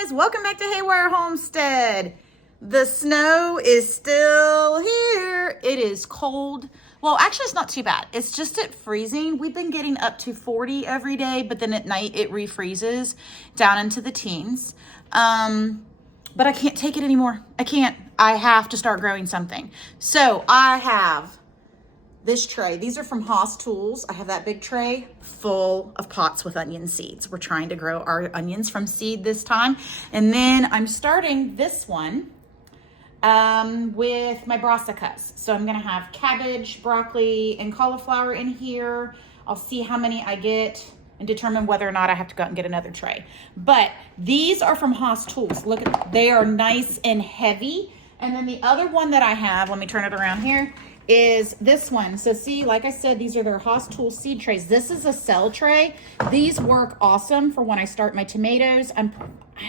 guys, welcome back to Haywire Homestead. The snow is still here. It is cold. Well, actually it's not too bad. It's just at freezing. We've been getting up to 40 every day, but then at night it refreezes down into the teens. But I can't take it anymore. I can't. I have to start growing something. So I have this tray. These are from Haas Tools. I have that big tray full of pots with onion seeds. We're trying to grow our onions from seed this time. And then I'm starting this one with my brassicas. So I'm gonna have cabbage, broccoli, and cauliflower in here. I'll see how many I get and determine whether or not I have to go out and get another tray. But these are from Haas Tools. Look at, they are nice and heavy. And then the other one that I have, let me turn it around here, is this one. So see, like I said, these are their Haas Tools seed trays. This is a cell tray. These work awesome for when I start my tomatoes. I'm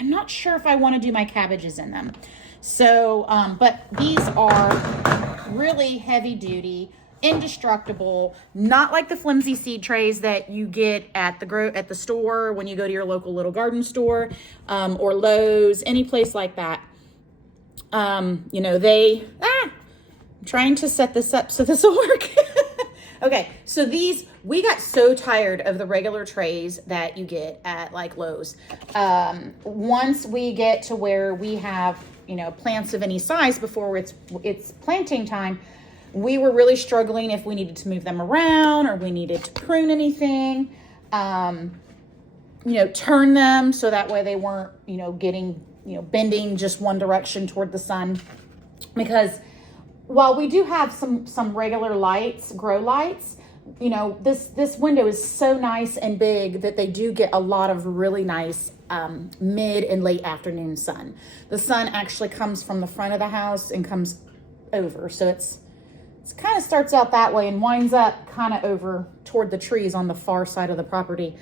not sure if I want to do my cabbages in them. So, but these are really heavy duty, indestructible, not like the flimsy seed trays that you get at the store when you go to your local little garden store, or Lowe's, any place like that. You know, I'm trying to set this up so this will work. Okay, so these, we got so tired of the regular trays that you get at like Lowe's. Once we get to where we have, you know, plants of any size before it's planting time, we were really struggling if we needed to move them around or we needed to prune anything, you know, turn them so that way they weren't, you know, bending just one direction toward the sun. Because while we do have some regular lights, grow lights, you know, this window is so nice and big that they do get a lot of really nice mid and late afternoon sun. The sun actually comes from the front of the house and comes over. So it's kind of starts out that way and winds up kind of over toward the trees on the far side of the property.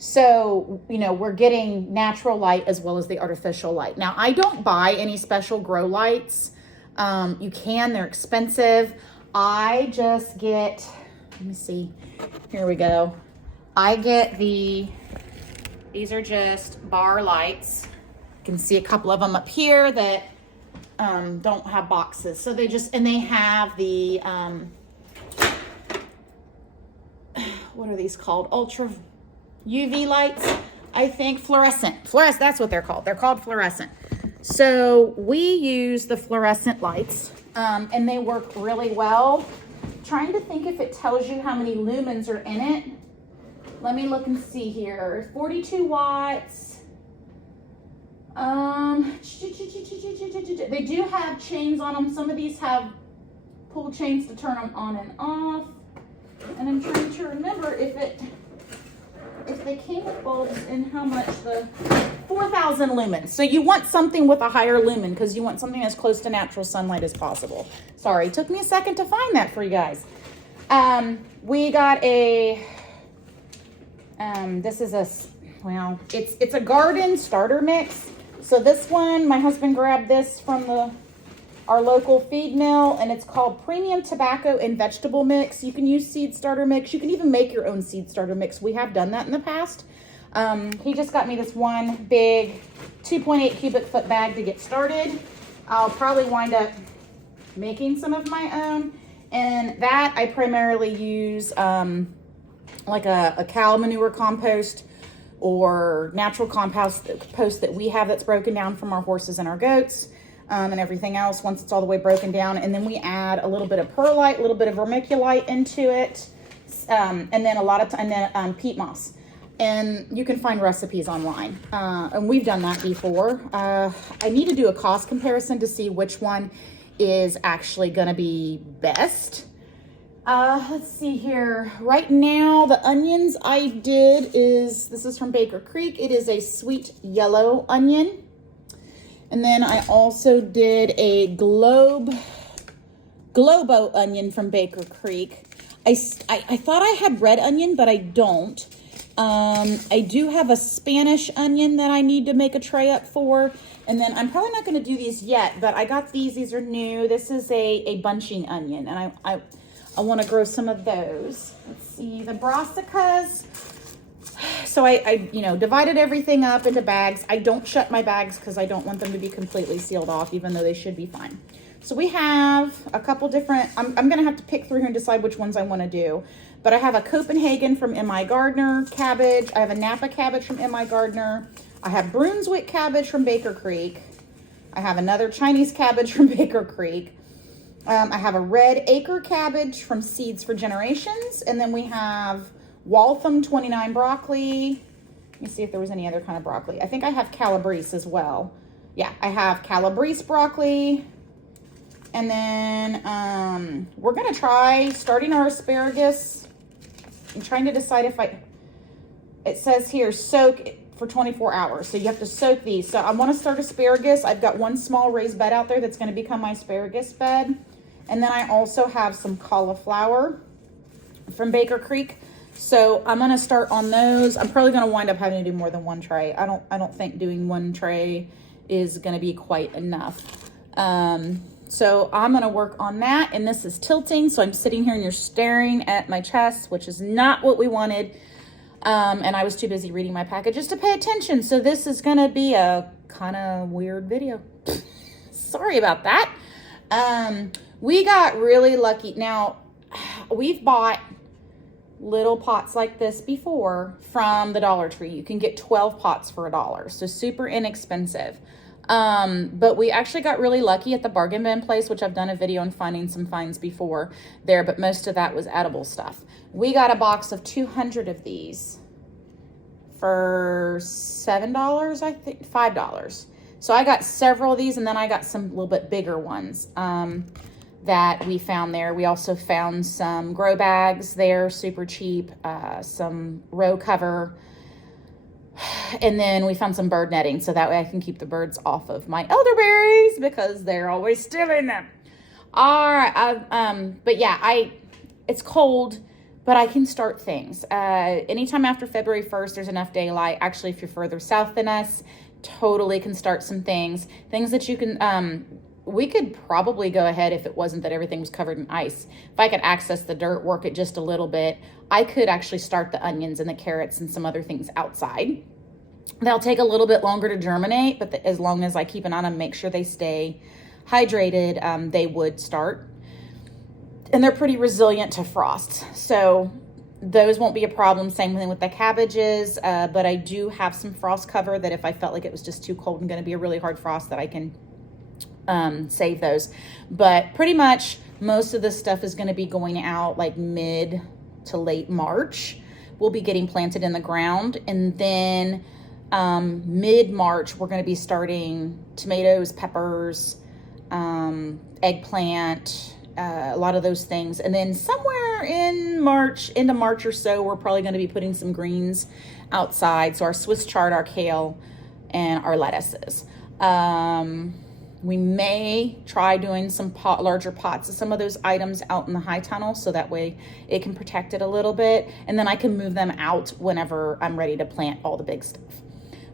So, you know, we're getting natural light as well as the artificial light. Now, I don't buy any special grow lights. You can, they're expensive. I just get, let me see, here we go. I get these are just bar lights. You can see a couple of them up here that don't have boxes. So they have the, what are these called? Ultra UV lights, I think. Fluorescent, that's what they're called. They're called fluorescent. So we use the fluorescent lights, and they work really well. Trying to think if it tells you how many lumens are in it. Let me look and see here. 42 watts. They do have chains on them. Some of these have pull chains to turn them on and off. And I'm trying to remember if they came with bulbs and how much 4,000 lumens. So you want something with a higher lumen because you want something as close to natural sunlight as possible. Sorry, it took me a second to find that for you guys. We got this is it's a garden starter mix. So this one, my husband grabbed this from our local feed mill, and it's called Premium Tobacco and Vegetable Mix. You can use seed starter mix. You can even make your own seed starter mix. We have done that in the past. He just got me this one big 2.8 cubic foot bag to get started. I'll probably wind up making some of my own. And that I primarily use like a cow manure compost or natural compost that we have that's broken down from our horses and our goats. And everything else once it's all the way broken down. And then we add a little bit of perlite, a little bit of vermiculite into it. And then peat moss. And you can find recipes online. And we've done that before. I need to do a cost comparison to see which one is actually gonna be best. Let's see here. Right now, the onions I did this is from Baker Creek. It is a sweet yellow onion. And then I also did a Globo onion from Baker Creek. I thought I had red onion, but I don't. I do have a Spanish onion that I need to make a tray up for. And then I'm probably not going to do these yet, but I got these. These are new. This is a bunching onion, and I want to grow some of those. Let's see, the brassicas. So So I you know, divided everything up into bags. I don't shut my bags because I don't want them to be completely sealed off, even though they should be fine. So we have a couple different, I'm going to have to pick through here and decide which ones I want to do. But I have a Copenhagen from M.I. Gardner cabbage. I have a Napa cabbage from M.I. Gardner. I have Brunswick cabbage from Baker Creek. I have another Chinese cabbage from Baker Creek. I have a red acre cabbage from Seeds for Generations. And then we have Waltham 29 broccoli. Let me see if there was any other kind of broccoli. I think I have Calabrese as well. Yeah, I have Calabrese broccoli. And then we're going to try starting our asparagus. I'm trying to decide if it says here, soak for 24 hours. So you have to soak these. So I want to start asparagus. I've got one small raised bed out there that's going to become my asparagus bed. And then I also have some cauliflower from Baker Creek. So I'm going to start on those. I'm probably going to wind up having to do more than one tray. I don't think doing one tray is going to be quite enough. So I'm going to work on that, and this is tilting. So I'm sitting here and you're staring at my chest, which is not what we wanted. And I was too busy reading my packages to pay attention. So this is going to be a kind of weird video. Sorry about that. We got really lucky. Now, we've bought little pots like this before from the Dollar Tree. You can get 12 pots for $1. So super inexpensive. But we actually got really lucky at the bargain bin place, which I've done a video on finding some finds before there, but most of that was edible stuff. We got a box of 200 of these for $7, I think, $5. So I got several of these, and then I got some little bit bigger ones, that we found there. We also found some grow bags there, super cheap, some row cover. And then we found some bird netting, so that way I can keep the birds off of my elderberries because they're always stealing them. All right, but yeah, it's cold, but I can start things. Anytime after February 1st, there's enough daylight. Actually, if you're further south than us, totally can start some things that you can, we could probably go ahead if it wasn't that everything was covered in ice. If I could access the dirt, work it just a little bit, I could actually start the onions and the carrots and some other things outside. They'll take a little bit longer to germinate, but as long as I keep an eye on them, make sure they stay hydrated, they would start. And they're pretty resilient to frost. So those won't be a problem. Same thing with the cabbages, but I do have some frost cover that if I felt like it was just too cold and going to be a really hard frost, that I can save those. But pretty much most of this stuff is going to be going out like mid to late March. We'll be getting planted in the ground, and then mid-March we're going to be starting tomatoes, peppers, eggplant, a lot of those things. And then somewhere in March, into March or so, we're probably going to be putting some greens outside. So our Swiss chard, our kale, and our lettuces. We may try doing some larger pots of some of those items out in the high tunnel, so that way it can protect it a little bit. And then I can move them out whenever I'm ready to plant all the big stuff.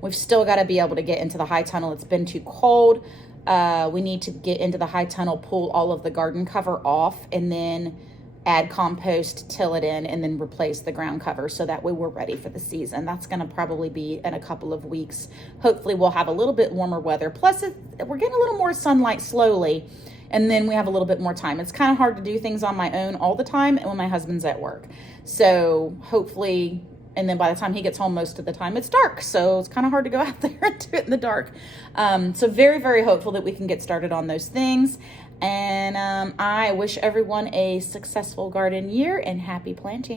We've still got to be able to get into the high tunnel. It's been too cold. We need to get into the high tunnel, pull all of the garden cover off, and then add compost, till it in, and then replace the ground cover, so that way we're ready for the season. That's going to probably be in a couple of weeks. Hopefully we'll have a little bit warmer weather. Plus we're getting a little more sunlight slowly, and then we have a little bit more time. It's kind of hard to do things on my own all the time and when my husband's at work. So hopefully, and then by the time he gets home, most of the time it's dark. So it's kind of hard to go out there and do it in the dark. So very, very hopeful that we can get started on those things. And I wish everyone a successful garden year and happy planting.